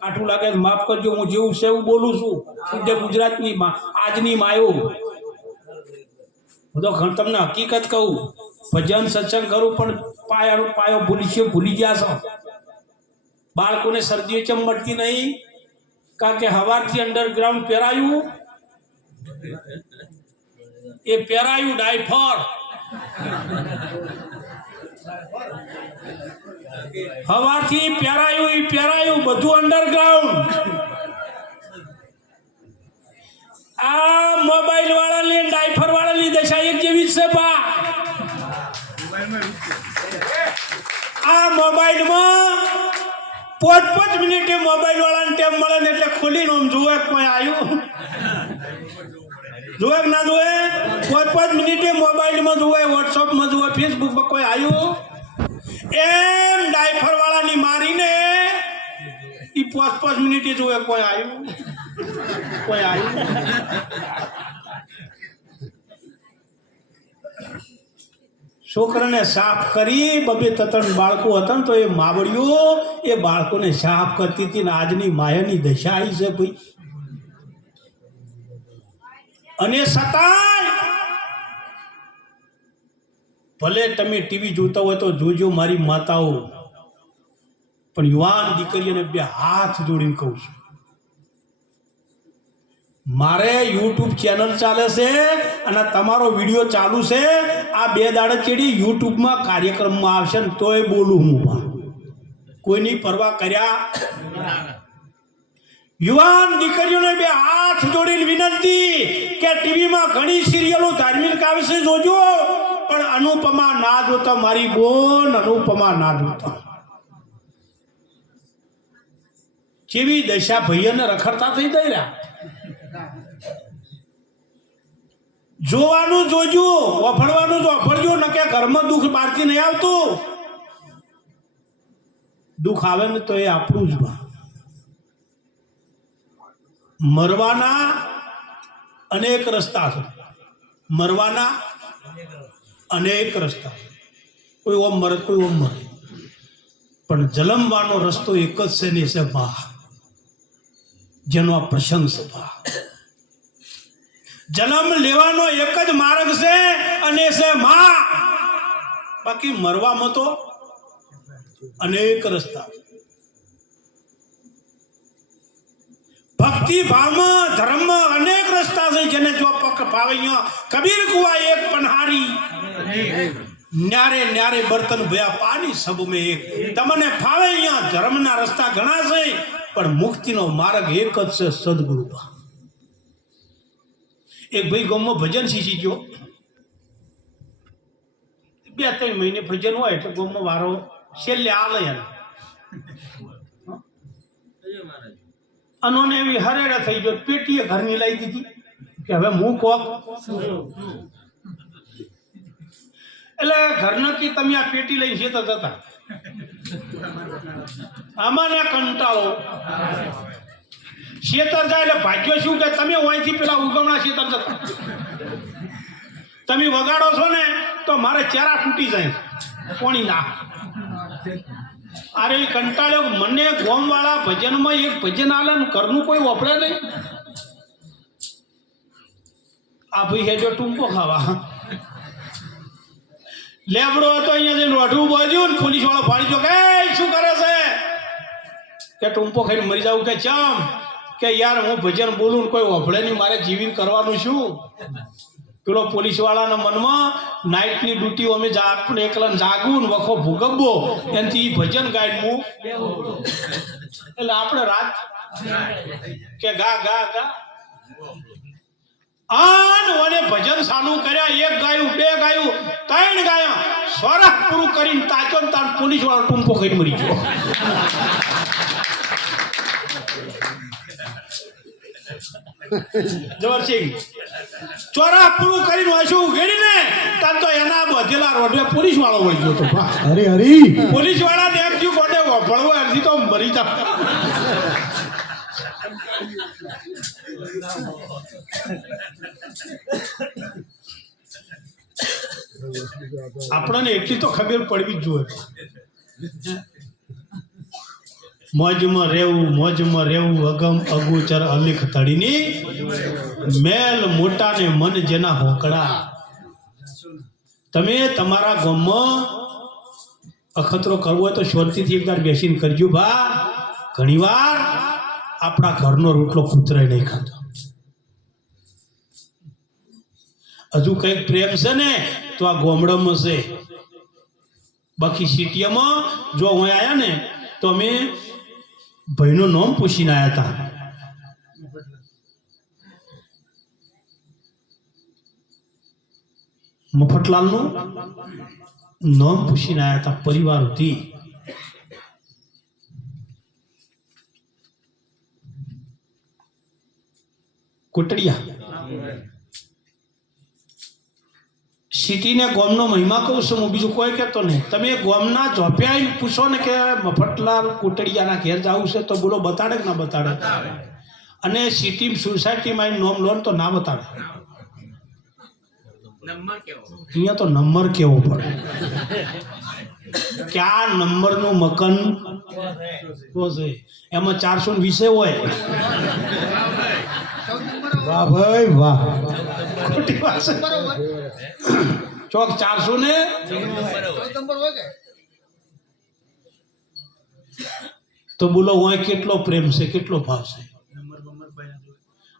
કાઠું લાગે માફ કરજો, હું જેવું છે એવું બોલું છું. શુદ્ધ ગુજરાતની આજની માયો. હું તો તમને હકીકત કહું, ભજન સત્સંગ કરું પણ પાયો ભૂલી ગયા છો. બાળકોને શરદીઓ ચમ મળતી નહીં, કારણ કે હવારથી અંડરગ્રાઉન્ડ પહેરાયું, એ પહેરાયું ડાયફર. હવારથી પહેરાયું બધું અંડરગ્રાઉન્ડ. આ મોબાઈલ વાળાની ડાયફર વાળાની દશા એક જેવી છે બા. આ મોબાઈલમાં 5 મિનિટે મોબાઈલ વાળાને ટેમ મળે ને એટલે ખોલીને આમ જોવે કોઈ આવ્યું, જોવે કે ના જોવે. 5 મિનિટે મોબાઈલમાં જોવે, વોટ્સઅપમાં જોવે, ફેસબુકમાં કોઈ આવ્યું. એમ ડાયફર વાળાની મારીને એ 5 મિનિટે જોવે કોઈ આવ્યું, કોઈ આવ્યું. છોકરાને સાફ કરી, 2-3 બાળકો હતા ને તો એ માવડીઓ એ બાળકોને સાફ કરતી હતી ને આજની માયાની દશા આવી છે ભાઈ. અને છતાંય ભલે તમે ટીવી જોતા હોય તો જોજો મારી માતાઓ, પણ યુવાન દીકરીઓને 2 હાથ જોડીને કહું છું, મારે યુટ્યુબ ચેનલ ચાલે છે અને તમારો વિડીયો ચાલુ છે. આ 2 દાડા ચેડી યુટ્યુબમાં કાર્યક્રમમાં આવશે ને તોય બોલું હું. કોઈની પરવા કર્યા. યુવાન દીકરીઓને 2 હાથ જોડીને વિનંતી કે ટીવીમાં ઘણી સિરિયલો ધાર્મિક આવે છે, જોજો, પણ અનુપમા ના જોતા. મારી બોન અનુપમા ના જોતા. કેવી દશા ભૈયાને રખડતા થઈ ગઈ રહ્યા. જોવાનું જોજો, વફળવાનું વફળજો, ન કે ઘરમાં દુઃખ બહારથી નહીં આવતું. દુઃખ આવે ને તો એ આપણું જ. મરવાના અનેક રસ્તા છે, મરવાના અનેક રસ્તા. કોઈ ઓમ મરે, કોઈ ઓમ મરે, પણ જલમવાનો રસ્તો એક જ છે ને, છે બા, જેનો આ પ્રસંગ છે બા. જન્મ લેવાનો એક જ માર્ગ છે અને છે માં. બાકી મરવામાં તો અનેક રસ્તા. ભક્તિ ભાવમાં ધર્મમાં અનેક રસ્તા છે, જેને જો પક ભાવે. કબીર કુવા એક પનહારી, ન્યારે ન્યારે બર્તન ભયા પાણી સબ મેં એક. તમને ફાવે અહીંયા ધર્મના રસ્તા ઘણા છે, પણ મુક્તિનો માર્ગ એક જ છે, સદગુરુ. એક ભાઈ ગામમાં ભજન શીખી ગયો. 2-3 મહિને ભજન હોય એટલે ગામમાં વારો છેલ્લે આલે એને. અનોને એવી હરેડા થઈ ગયો, પેટીએ ઘરની લાવી દીધી કે હવે હું કોક. એટલે ઘરના કે તમે આ પેટી લઈને શેતર જતા. આમાં ને કંટાળો. શેતર જાય એટલે ભાગ્યો શું કે તમે અહીંથી પેલા ઉગમણા શેતર જતા. તમે વગાડો છો ને તો મારે ચહેરા તૂટી જાય કોણી ના. અરે કંટાળ્યો. મને ગોમવાળા ભજનમાં એક ભજન આલે ને ઘરનું કોઈ વપરાય નહીં. આ ભાઈ હેજો ટૂંકો ખાવા લેબડો હતો, અહીંયા જઈને રોઢું બાજ્યું ને પોલીસ વાળો ફાડી જો કે શું કરે છે કે ટૂંકો ખાઈને મરી જાવ. કે ચમ કે યાર હું ભજન બોલું ને કોઈ વફળે નહીં, મારે જીવીને કરવાનું શું. પેલો પોલીસ વાળાના મનમાં નાઇટની ડ્યુટી અમે આપણે એકલા જાગવું ને વખો ભૂગવવો, એનાથી ભજન ગાય હું. એટલે આપણે રાત કે ગા ગા ગા આને ભજન ચાલુ કર્યા. 1 ગાયું, 2 ગાયું, 3 ગાયા. સ્વરખ પૂરું કરીને તાચો ને તાર પોલીસ વાળો ટૂંકો ખાઈને મરી ગયો. જવરસિંહ ચોરા પૂરું કરીને વાંચું ઉઘેડીને તાર તો એના બધેલા રોડે પોલીસ વાળો વળી ગયો તો. હરી હરી પોલીસ વાળા ને એમ થયું ગોડે વફળવો, એમથી તો મરી જા. આપણને એટલી તો ખબર પડવી જ જોઈએ. મોજમાં રહેવું અગમ અગોચર અલેખ તળીની મેલ મોટાને મન જેના હોકડા. તમે તમારા ગામમાં અખતરો કરવો હોય તો શાંતિથી એકવાર બેસીને કરજો બા. ઘણીવાર આપણા ઘરનો રોટલો કૂતરાય નહીં ખાતો. હજુ કંઈક પ્રેમ છે ને તો આ ગામડામાં છે. બાકી સિટીમાં જો હું આવ્યા ને તો અમે ભાઈનું નામ પૂછીને આવ્યા હતા. મફતલાલનું નામ પૂછીને આવ્યા હતા પરિવાર હતી. કોટડિયા સિટીને ગોમનો મહિમા કહું છું હું, બીજું કોઈ કહેતો નહીં. તમે ગોમના ઝોપ્યા પૂછો ને કે મફતલાલ કોટડિયાના ઘેર જવું છે તો બોલો બતાડે કે ના બતાડે? અને સિટી સોસાયટીમાં નોમ લોન તો ના બતાડે. અહીંયા તો નંબર કેવો પડે કે આ નંબરનું મકાન છે, એમાં 420 હોય. વાહ ભાઈ વાહ, ખોટી વાત છે. ચોક 400 ને તો બોલો ઓય કેટલો પ્રેમ છે, કેટલો ભાવ છે.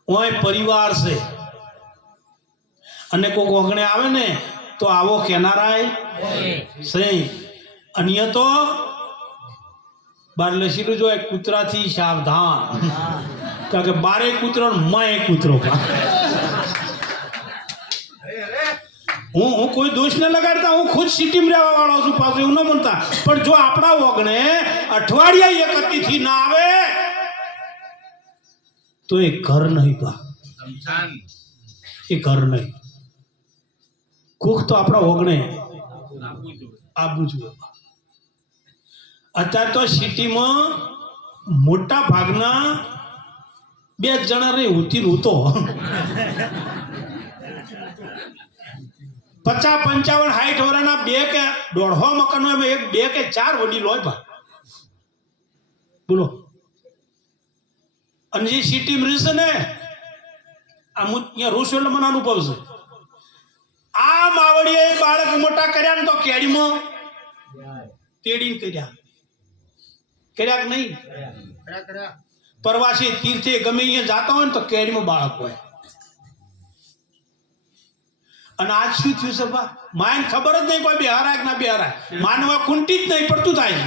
ઓય પરિવાર છે. અને કોઈક ઓગણે આવે ને તો આવો કેનારાય છે. અહીંયા તો બાર લસીલું જો કૂતરાથી સાવધાન, કારણ કે બારે કૂતરો માં કૂતરો. હું કોઈ દોષ ન લગાડતા, હું ખુદ સિટીમાં રહેવા વાળો છું, પાછું એવું ન બનતા. પણ જો આપણા ઓગણે અઠવાડિયા એક અતિથિ ના આવે તો એ ઘર નહીં બા, એ ઘર નહીં. કોક તો આપણા ઓગણે આપવું જોઈએ. અત્યારે તો સિટીમાં મોટા ભાગના 2 જણા રે ઉતી ઉતો 50, 55, 60 વર્ષના 2 કે 1.5 મકાનો એમાં 1, 2 કે 4 વડીલ હોય ભા. બોલો. અને જે સિટીમાં રહેશે ને આ હું અહીંયા રોજ એટલે મને અનુભવ છે. આ માવડીએ બાળક મોટા કર્યા ને તો કેડીમાં તેડીને કર્યા કે નહીં? પ્રવાસી તીર્થે ગમે અહીંયા જતા હોય ને તો કેડીમાં બાળક હોય. અને આજ શું થયું છે બા? માને ખબર જ નહીં કોઈ બિહારાય કે ના બિહારાય. માનવા ખૂંટી જ નહીં પડતું થાય.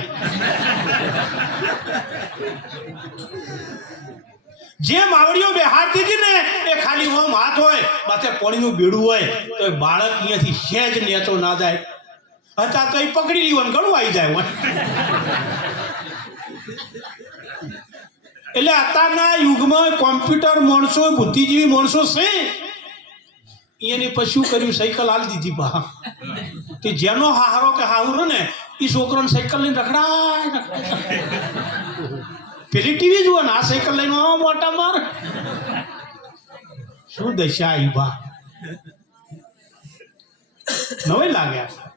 જે માવડીઓ બેહારતી હતી ને એ ખાલી ઓમ હાથ હોય, માથે પાણીનું બેડું હોય તો બાળક અહીંયાથી સહેજ નેચો ના જાય. હતા તો એ પકડી લીધું ઘણું આવી જાય હોય. એટલે અત્યારના યુગમાં કોમ્પ્યુટર માણસો, બુદ્ધિજીવી માણસો છે. એને પછી શું કર્યું? સાયકલ હાલ દીધી બા. તે જેનો હારો કે હાવરો ને એ છોકરાને સાયકલ લઈને રખડાય. પેલી ટીવી જુઓ ને આ સાયકલ લઈને મોટા માર. શું દશા આવી બા, નવાઈ લાગ્યા.